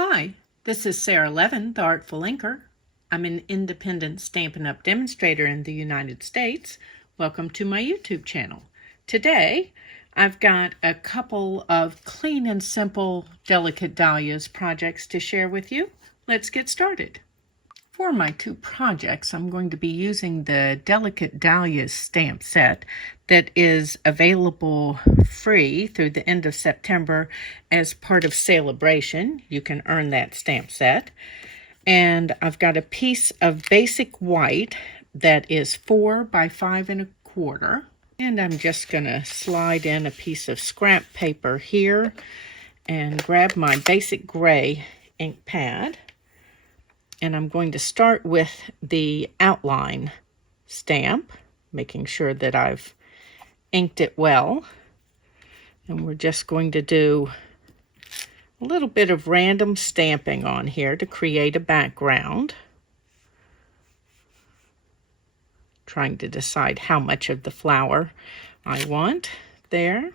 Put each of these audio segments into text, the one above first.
Hi, this is Sara Levin, the Artful Inker. I'm an independent Stampin' Up! Demonstrator in the United States. Welcome to my YouTube channel. Today, I've got a couple of clean and simple Delicate Dahlias projects to share with you. Let's get started. For my two projects, I'm going to be using the Delicate Dahlias stamp set that is available free through the end of September as part of Celebration. You can earn that stamp set. And I've got a piece of basic white that is 4 by 5 1/4. And I'm just going to slide in a piece of scrap paper here and grab my basic gray ink pad. And I'm going to start with the outline stamp, making sure that I've inked it well. And we're just going to do a little bit of random stamping on here to create a background. Trying to decide how much of the flower I want there.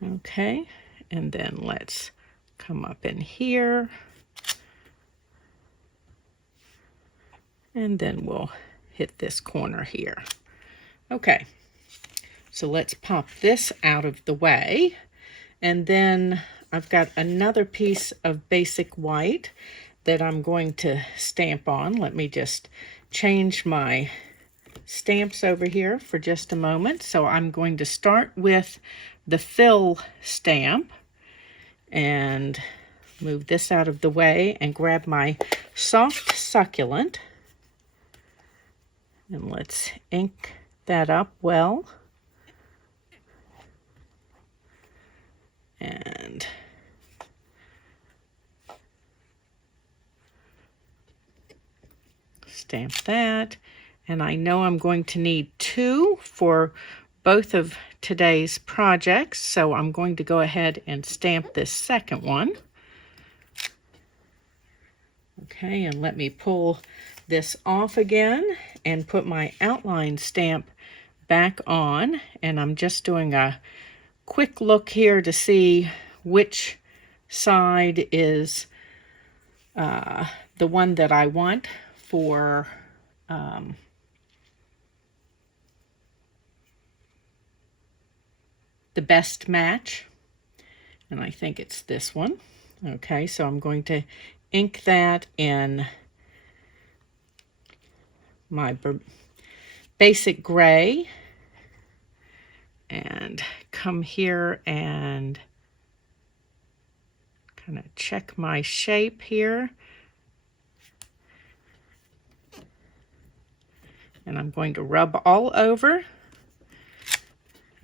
Okay, and then let's come up in here. And then we'll hit this corner here. Okay, so let's pop this out of the way. And then I've got another piece of basic white that I'm going to stamp on. Let me just change my stamps over here for just a moment. So I'm going to start with the fill stamp and move this out of the way and grab my soft succulent. And let's ink that up well. And stamp that. And I know I'm going to need 2 for both of today's projects, so I'm going to go ahead and stamp this second one. Okay, and let me pull this off again and put my outline stamp back on. And I'm just doing a quick look here to see which side is the one that I want for the best match. And I think it's this one. Okay, so I'm going to ink that in my basic gray and come here and kind of check my shape here. And I'm going to rub all over.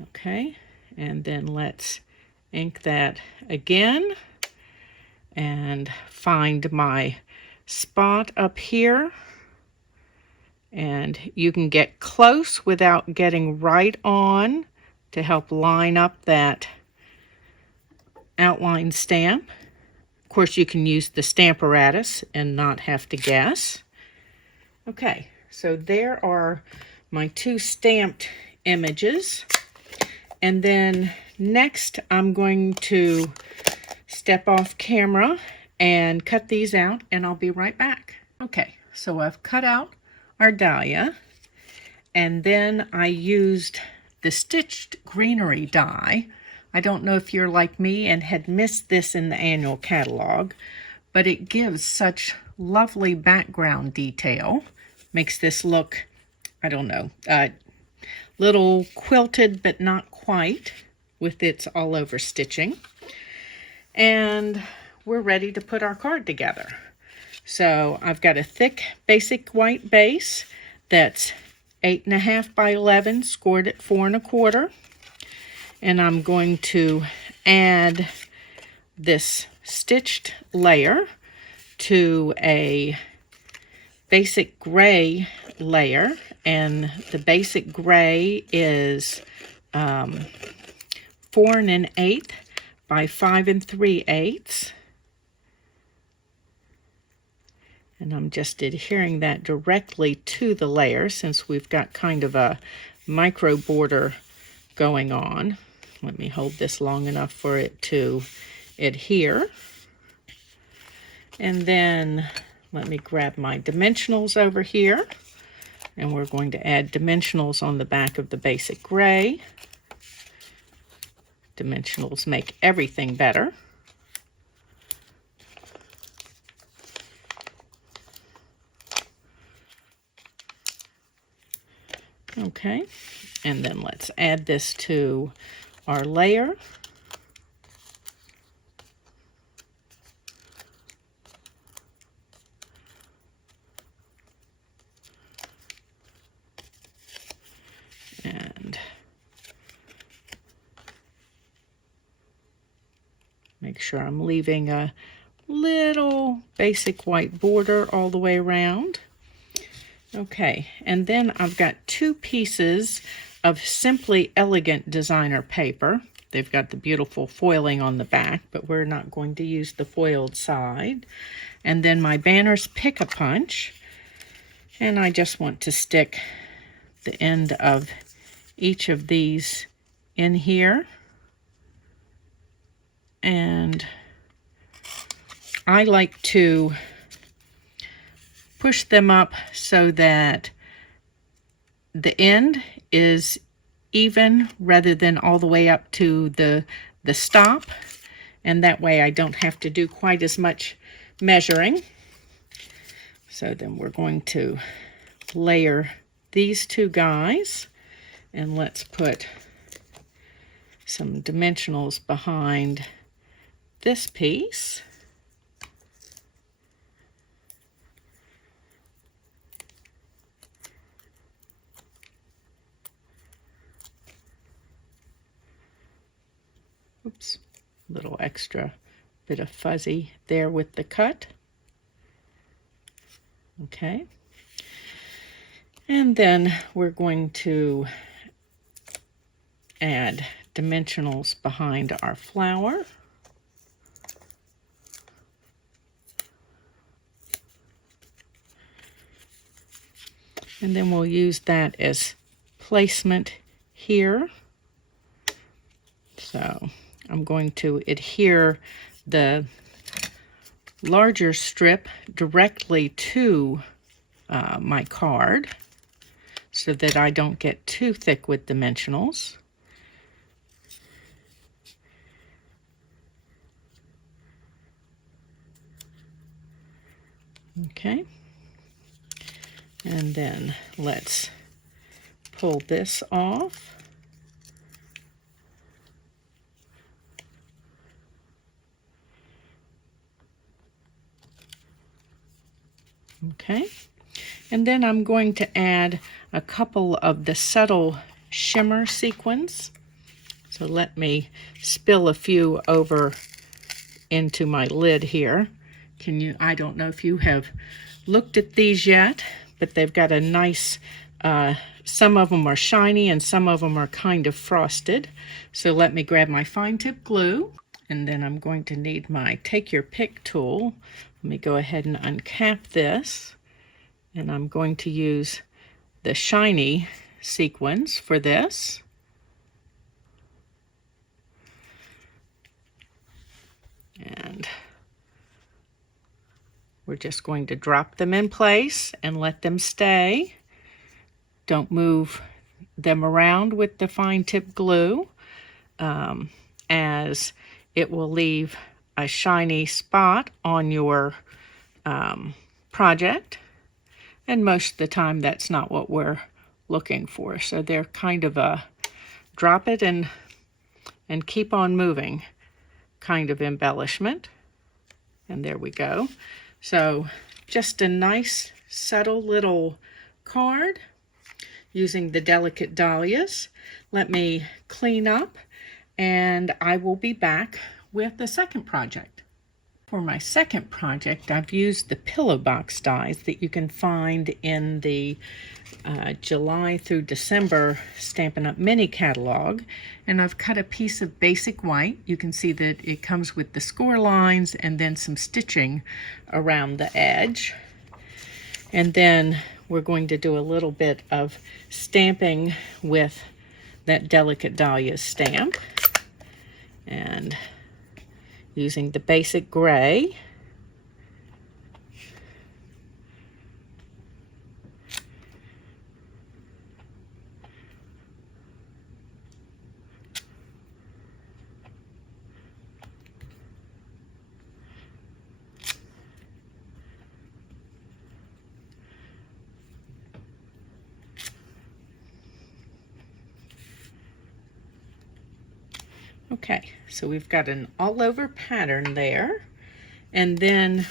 Okay, and then let's ink that again and find my spot up here. And you can get close without getting right on to help line up that outline stamp. Of course, you can use the Stamparatus and not have to guess. Okay, so there are my 2 stamped images. And then next, I'm going to step off camera and cut these out, and I'll be right back. Okay, so I've cut out our dahlia, and then I used the stitched greenery die. I don't know if you're like me and had missed this in the annual catalog, but it gives such lovely background detail. Makes this look, I don't know, little quilted but not quite with its all over stitching. And we're ready to put our card together. So I've got a thick basic white base that's 8.5 by 11, scored at 4 1/4. And I'm going to add this stitched layer to a basic gray layer. And the basic gray is 4 1/8 by 5 3/8. And I'm just adhering that directly to the layer since we've got kind of a micro border going on. Let me hold this long enough for it to adhere. And then let me grab my dimensionals over here. And we're going to add dimensionals on the back of the basic gray. Dimensionals make everything better. Okay, and then let's add this to our layer. And make sure I'm leaving a little basic white border all the way around. Okay, and then I've got 2 pieces of Simply Elegant designer paper. They've got the beautiful foiling on the back, but we're not going to use the foiled side. And then my Banner's Pick-a-Punch. And I just want to stick the end of each of these in here. And I like to push them up so that the end is even rather than all the way up to the stop, and that way I don't have to do quite as much measuring. So then we're going to layer these 2 guys, and let's put some dimensionals behind this piece. Oops, little extra bit of fuzzy there with the cut. Okay. And then we're going to add dimensionals behind our flower. And then we'll use that as placement here. So I'm going to adhere the larger strip directly to my card so that I don't get too thick with dimensionals. Okay. And then let's pull this off. Okay, and then I'm going to add a couple of the subtle shimmer sequins. So let me spill a few over into my lid here. I don't know if you have looked at these yet, but they've got a nice, some of them are shiny and some of them are kind of frosted. So let me grab my fine tip glue, and then I'm going to need my Take Your Pick tool. Let me go ahead and uncap this, and I'm going to use the shiny sequins for this. And we're just going to drop them in place and let them stay. Don't move them around with the fine tip glue, as it will leave a shiny spot on your project, and most of the time that's not what we're looking for. So they're kind of a drop it and keep on moving kind of embellishment. And there we go. So just a nice subtle little card using the delicate dahlias. Let me clean up and I will be back with the second project. For my second project, I've used the pillow box dies that you can find in the July through December Stampin' Up! Mini catalog, and I've cut a piece of basic white. You can see that it comes with the score lines and then some stitching around the edge. And then we're going to do a little bit of stamping with that delicate dahlia stamp, and using the basic gray. Okay, so we've got an all over pattern there. And then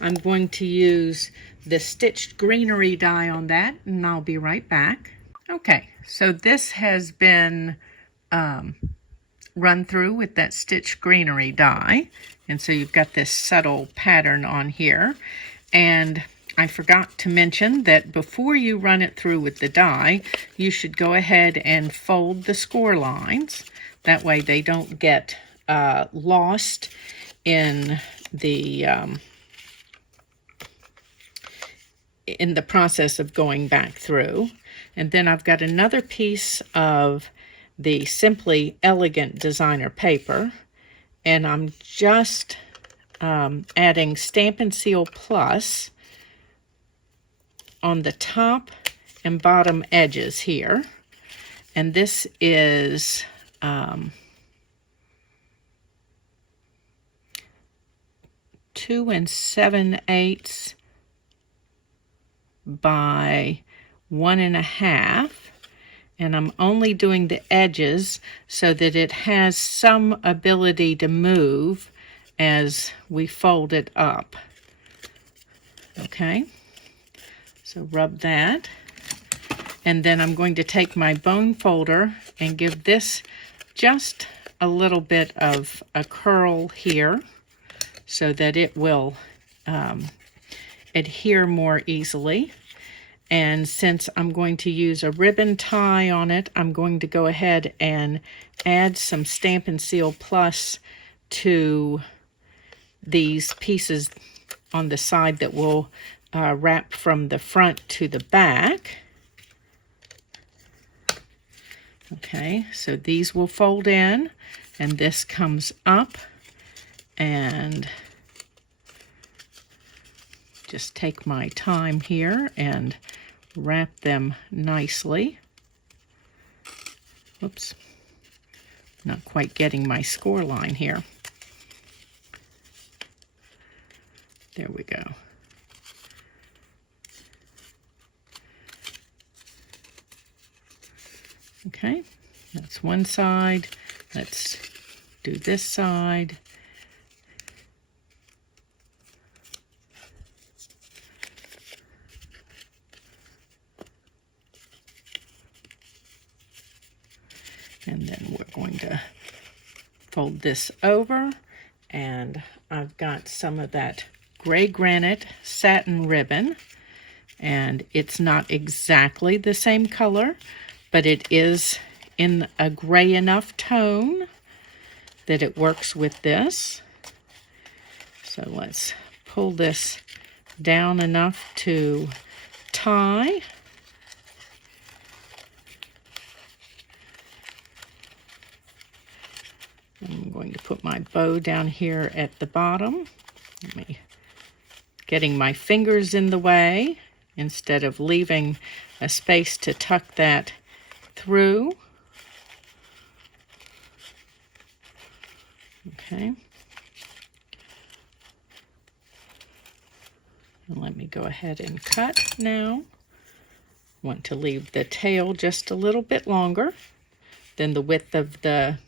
I'm going to use the stitched greenery die on that, and I'll be right back. Okay, so this has been run through with that stitched greenery die. And so you've got this subtle pattern on here. And I forgot to mention that before you run it through with the die, you should go ahead and fold the score lines. That way they don't get lost in the process of going back through. And then I've got another piece of the Simply Elegant designer paper, and I'm just adding Stampin' Seal Plus on the top and bottom edges here. And this is 2 7/8 by 1 1/2, and I'm only doing the edges so that it has some ability to move as we fold it up. Okay, so rub that, and then I'm going to take my bone folder and give this just a little bit of a curl here so that it will adhere more easily. And since I'm going to use a ribbon tie on it, I'm going to go ahead and add some Stampin' Seal Plus to these pieces on the side that will wrap from the front to the back. Okay, so these will fold in, and this comes up, and just take my time here and wrap them nicely. Oops, not quite getting my score line here. There we go. Okay, that's one side. Let's do this side. And then we're going to fold this over, and I've got some of that gray granite satin ribbon, and it's not exactly the same color, but it is in a gray enough tone that it works with this. So let's pull this down enough to tie. I'm going to put my bow down here at the bottom. Getting my fingers in the way instead of leaving a space to tuck that through. Okay. And let me go ahead and cut now. Want to leave the tail just a little bit longer than the width of the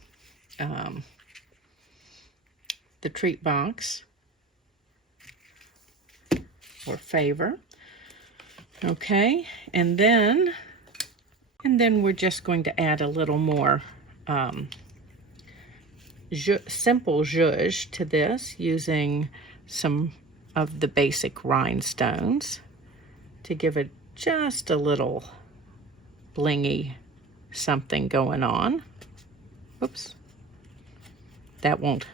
treat box or favor. Okay, and then we're just going to add a little more simple zhuzh to this, using some of the basic rhinestones to give it just a little blingy something going on. Oops, that won't.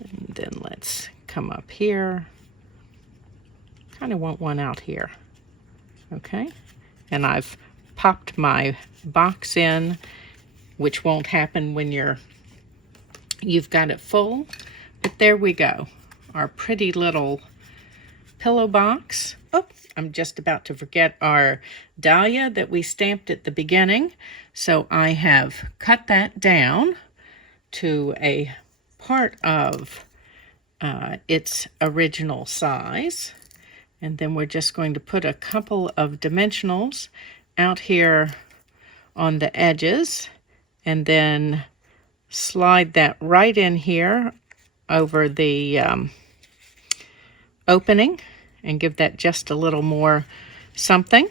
And then let's come up here. Kind of want one out here. Okay, and I've popped my box in, which won't happen when you've got it full. But there we go, our pretty little pillow box. Oh, I'm just about to forget our dahlia that we stamped at the beginning. So I have cut that down to a part of its original size. And then we're just going to put a couple of dimensionals out here on the edges, and then slide that right in here over the opening and give that just a little more something.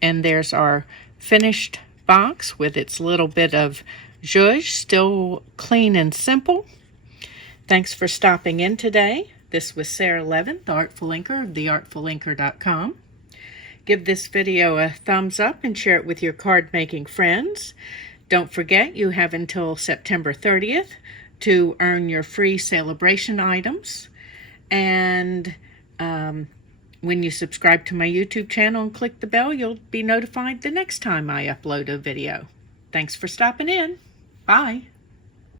And there's our finished box with its little bit of zhuzh, still clean and simple. Thanks for stopping in today. This was Sara Levin, the Artful Inker of theartfulinker.com. Give this video a thumbs up and share it with your card making friends. Don't forget, you have until September 30th to earn your free celebration items. And when you subscribe to my YouTube channel and click the bell, you'll be notified the next time I upload a video. Thanks for stopping in. Bye.